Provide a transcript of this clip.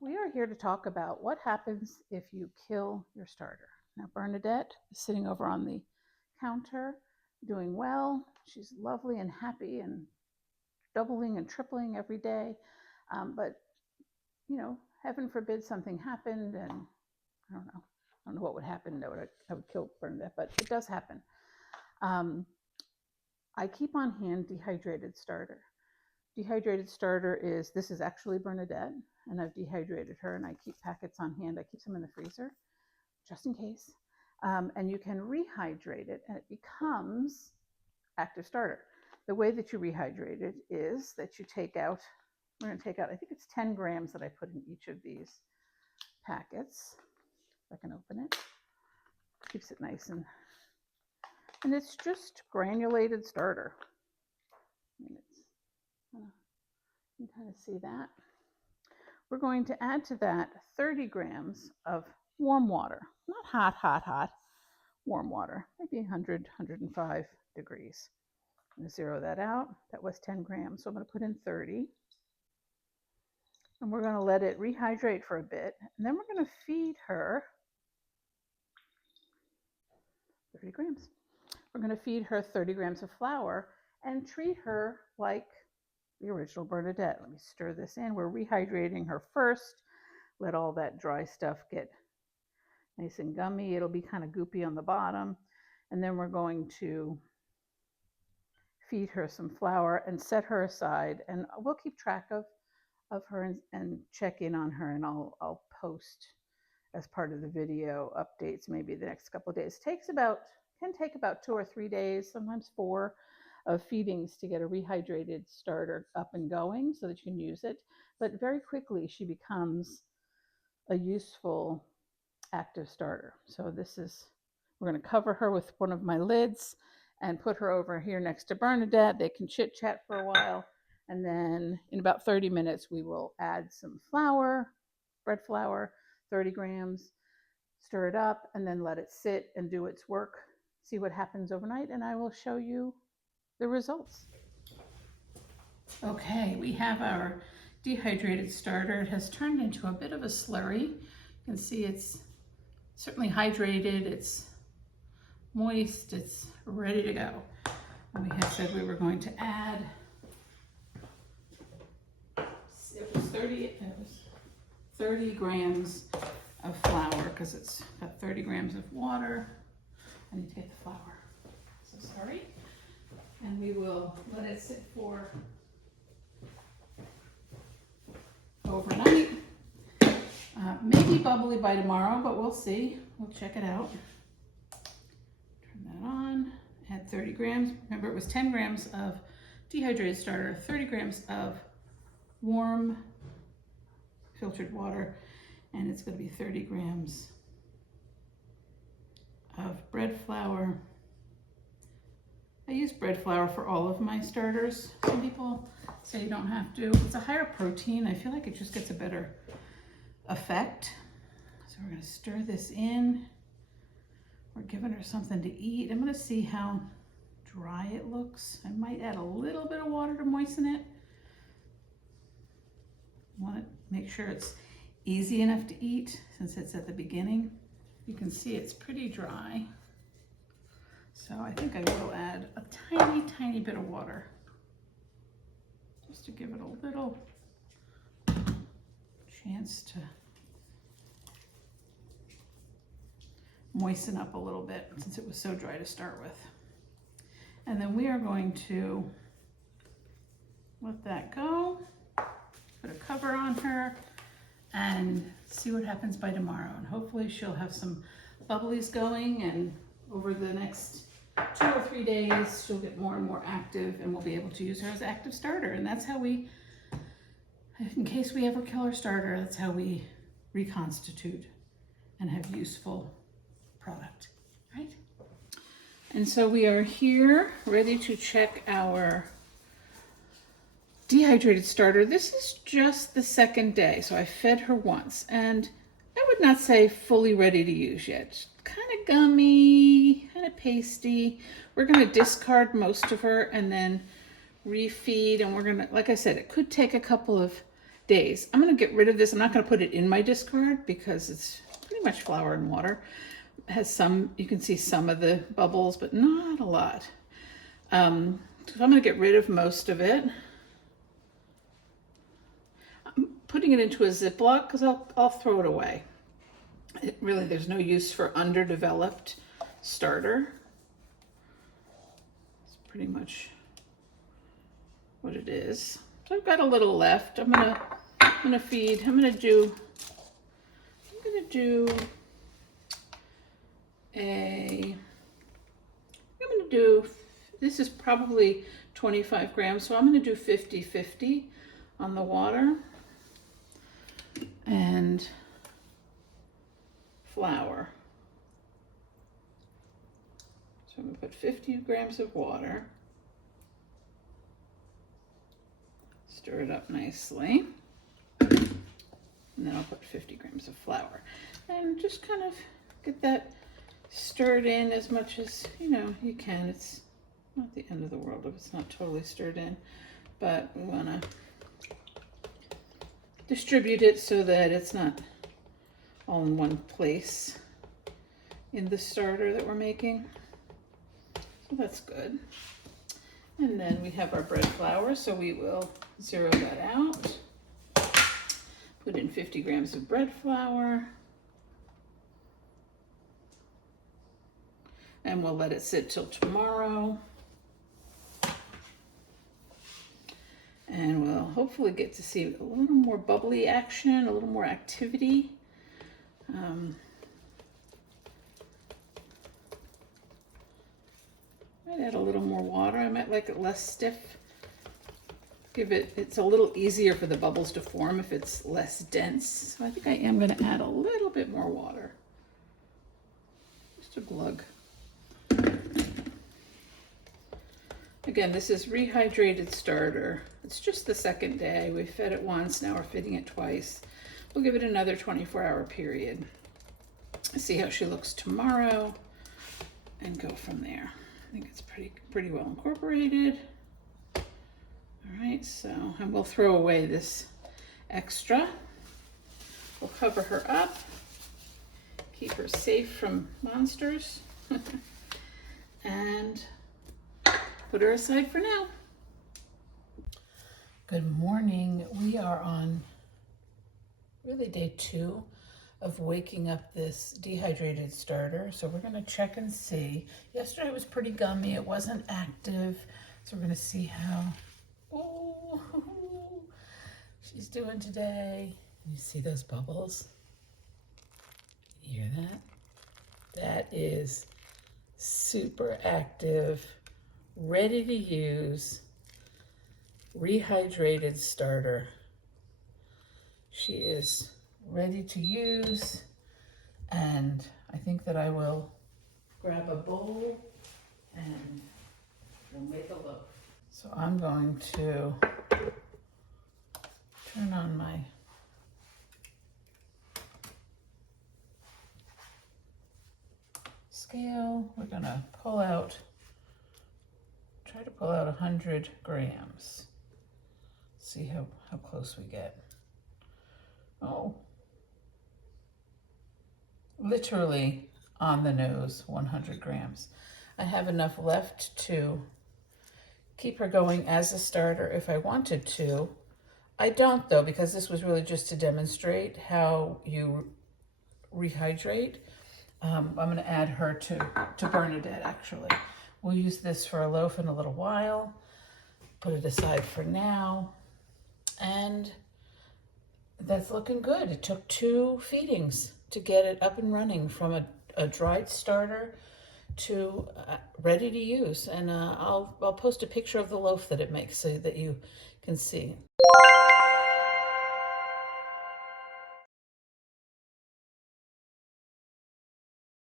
we are here to talk about what happens if you kill your starter. Now, Bernadette is sitting over on the counter doing well. She's lovely and happy and doubling and tripling every day. But, heaven forbid something happened, and I don't know. I don't know what would happen that I would kill Bernadette, but it does happen. I keep on hand dehydrated starter. Dehydrated starter this is actually Bernadette, and I've dehydrated her, and I keep packets on hand. I keep some in the freezer just in case. And you can rehydrate it, and it becomes active starter. The way that you rehydrate it is that you take out, we're going to take out, I think it's 10 grams that I put in each of these packets. If I can open it, keeps it nice and it's just granulated starter. I mean, you can kind of see that. We're going to add to that 30 grams of warm water, not hot, warm water, maybe 100, 105 degrees. I'm going to zero that out. That was 10 grams, so I'm going to put in 30. And we're going to let it rehydrate for a bit, and then we're going to feed her 30 grams. We're going to feed her 30 grams of flour and treat her like the original Bernadette. Let me stir this in. We're rehydrating her first. Let all that dry stuff get nice and gummy. It'll be kind of goopy on the bottom. And then we're going to feed her some flour and set her aside. And we'll keep track of her and check in on her. And I'll post as part of the video updates maybe the next couple of days. Can take about 2 or 3 days, sometimes 4 of feedings to get a rehydrated starter up and going so that you can use it. But very quickly she becomes a useful active starter. So we're going to cover her with one of my lids and put her over here next to Bernadette. They can chit chat for a while. And then in about 30 minutes, we will add some flour, bread flour, 30 grams, stir it up, and then let it sit and do its work. See what happens overnight, and I will show you the results. Okay, we have our dehydrated starter. It has turned into a bit of a slurry. You can see it's certainly hydrated, it's moist, it's ready to go. And we had said we were going to add, it was 30 grams of flour because it's got 30 grams of water. I need to get the flour, so sorry. And we will let it sit for overnight. Maybe bubbly by tomorrow, but we'll see. We'll check it out. Turn that on. Add 30 grams. Remember, it was 10 grams of dehydrated starter, 30 grams of warm filtered water, and it's going to be 30 grams of bread flour. I use bread flour for all of my starters. Some people say you don't have to. It's a higher protein. I feel like it just gets a better effect. So we're going to stir this in. We're giving her something to eat. I'm going to see how dry it looks. I might add a little bit of water to moisten it. I want to make sure it's easy enough to eat since it's at the beginning. You can see it's pretty dry. So I think I will add a tiny bit of water just to give it a little chance to moisten up a little bit since it was so dry to start with. And then we are going to let that go, put a cover on her, and see what happens by tomorrow. And hopefully she'll have some bubblies going, and over the next 2 or 3 days, she'll get more and more active, and we'll be able to use her as active starter. And that's how we, in case we ever kill our starter, that's how we reconstitute and have useful product, right? And so we are here ready to check our dehydrated starter. This is just the second day, so I fed her once, and I would not say fully ready to use yet. Kind of gummy, kind of pasty. We're going to discard most of her and then refeed, and we're going to, like I said, it could take a couple of days. I'm going to get rid of this. I'm not going to put it in my discard because it's pretty much flour and water. It has some, you can see some of the bubbles, but not a lot. So I'm going to get rid of most of it. I'm putting it into a Ziploc because I'll throw it away. Really, there's no use for underdeveloped starter. It's pretty much what it is. So I've got a little left. I'm gonna do this is probably 25 grams, so I'm gonna do 50-50 on the water and flour. So I'm gonna put 50 grams of water. Stir it up nicely. And then I'll put 50 grams of flour. And just kind of get that stirred in as much as, you can. It's not the end of the world if it's not totally stirred in. But we want to distribute it so that it's not all in one place in the starter that we're making. So that's good. And then we have our bread flour, so we will zero that out. Put in 50 grams of bread flour. And we'll let it sit till tomorrow. And we'll hopefully get to see a little more bubbly action, a little more activity. I'd add a little more water. I might like it less stiff. It's a little easier for the bubbles to form if it's less dense. So I think I am going to add a little bit more water. Just a glug. Again, this is rehydrated starter. It's just the second day. We fed it once, now we're feeding it twice. We'll give it another 24-hour period. See how she looks tomorrow and go from there. I think it's pretty well incorporated. All right, and we'll throw away this extra. We'll cover her up, keep her safe from monsters, and put her aside for now. Good morning. We are on really day 2 of waking up this dehydrated starter. So we're gonna check and see. Yesterday was pretty gummy, it wasn't active. So we're gonna see how, she's doing today. You see those bubbles? You hear that? That is super active, ready to use, rehydrated starter. She is ready to use, and I think that I will grab a bowl and we'll make a loaf. So I'm going to turn on my scale. We're gonna try to pull out 100 grams. See how close we get. Oh, literally on the nose, 100 grams. I have enough left to keep her going as a starter if I wanted to. I don't though, because this was really just to demonstrate how you rehydrate. I'm gonna add her to Bernadette actually. We'll use this for a loaf in a little while. Put it aside for now. And that's looking good. It took 2 feedings to get it up and running from a dried starter to ready to use. And I'll post a picture of the loaf that it makes so that you can see.